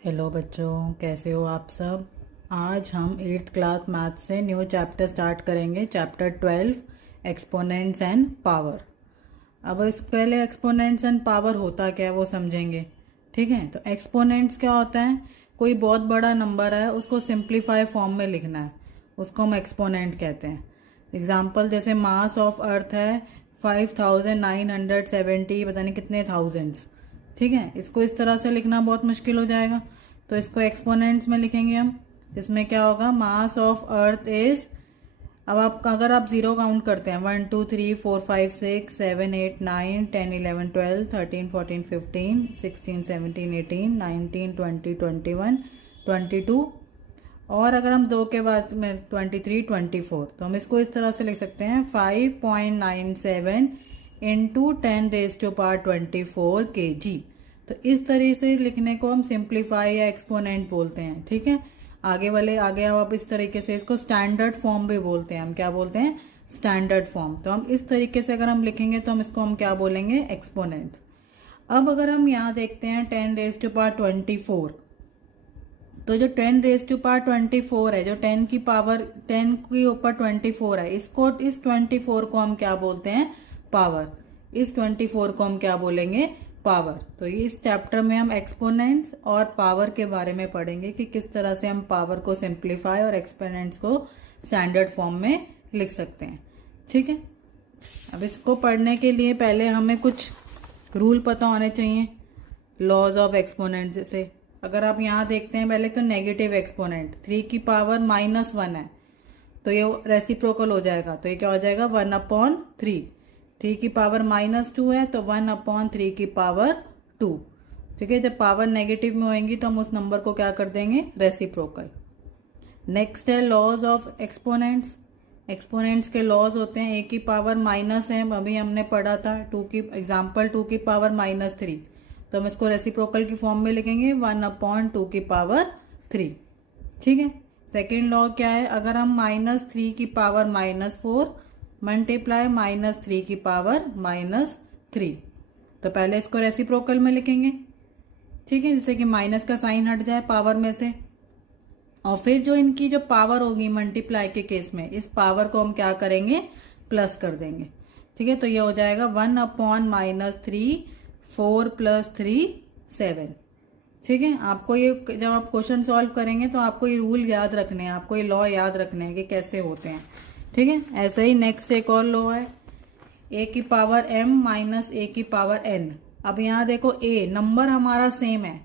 Hello बच्चों, कैसे हो आप सब। आज हम 8th क्लास मैथ से न्यू चैप्टर स्टार्ट करेंगे, चैप्टर 12 एक्सपोनेंट्स एंड पावर। अब इस पहले एक्सपोनेंट्स एंड पावर होता क्या है वो समझेंगे। ठीक है, तो एक्सपोनेंट्स क्या होता है, कोई बहुत बड़ा नंबर है उसको सिंप्लीफाई फॉर्म में लिखना है, उसको हम एक्सपोनेंट कहते हैं। एग्जाम्पल जैसे मास ऑफ अर्थ है 5970, पता नहीं कितने थाउजेंड्स। ठीक है, इसको इस तरह से लिखना बहुत मुश्किल हो जाएगा, तो इसको एक्सपोनेंट्स में लिखेंगे हम। इसमें क्या होगा, मास ऑफ अर्थ इज, अब आप अगर आप जीरो काउंट करते हैं 1 2 3 4 5 6 7 8 9 10 11 12 13 14 15 16 17 18 19 20 21 22, और अगर हम दो के बाद में 23 24, तो हम इसको इस तरह से लिख सकते हैं 5.97 इंटू 10⁻24 kg। तो इस तरह से लिखने को हम सिंप्लीफाई या एक्सपोनेंट बोलते हैं। ठीक है, आगे आप इस तरीके से इसको स्टैंडर्ड फॉर्म भी बोलते हैं। हम क्या बोलते हैं, स्टैंडर्ड फॉर्म। तो हम इस तरीके से अगर हम लिखेंगे तो हम इसको हम क्या बोलेंगे, एक्सपोनेंट। अब अगर हम यहाँ देखते हैं 10⁻24, तो जो 10⁻24 है, जो 10 की पावर 10 के ऊपर 24 है, इसको इस 24 को हम क्या बोलते हैं, पावर। इस 24 को हम क्या बोलेंगे, पावर। तो ये इस चैप्टर में हम एक्सपोनेंट्स और पावर के बारे में पढ़ेंगे कि किस तरह से हम पावर को सिंप्लीफाई और एक्सपोनेंट्स को स्टैंडर्ड फॉर्म में लिख सकते हैं। ठीक है, अब इसको पढ़ने के लिए पहले हमें कुछ रूल पता होने चाहिए, लॉज ऑफ एक्सपोनेंट। जैसे अगर आप यहाँ देखते हैं पहले, तो नेगेटिव एक्सपोनेंट 3 की पावर -1 है, तो ये रेसिप्रोकल हो जाएगा। तो ये क्या हो जाएगा, 1/3। 3 की पावर -2 है, तो 1/3 की पावर 2। ठीक है, जब पावर नेगेटिव में होंगी तो हम उस नंबर को क्या कर देंगे, रेसिप्रोकल। नेक्स्ट है लॉज ऑफ एक्सपोनेंट्स। एक्सपोनेंट्स के लॉज होते हैं, a की पावर माइनस है, अभी हमने पढ़ा था 2 की एग्जाम्पल 2 की पावर -3, तो हम इसको रेसिप्रोकल की फॉर्म में लिखेंगे 1/2 की पावर 3। ठीक है, सेकेंड लॉ क्या है, अगर हम -3 की पावर -4 मल्टीप्लाई -3 की पावर -3, तो पहले इसको रेसिप्रोकल में लिखेंगे। ठीक है, जिससे कि माइनस का साइन हट जाए पावर में से, और फिर जो इनकी जो पावर होगी मल्टीप्लाई के केस में, इस पावर को हम क्या करेंगे, प्लस कर देंगे। ठीक है, तो ये हो जाएगा 1/-3 4 + 3 7। ठीक है, आपको ये जब आप क्वेश्चन सॉल्व करेंगे तो आपको ये रूल याद रखने हैं, आपको ये लॉ याद रखने हैं कि कैसे होते हैं। ठीक है, ऐसे ही नेक्स्ट एक और लॉ है, a की पावर m - a की पावर n। अब यहाँ देखो, a नंबर हमारा सेम है,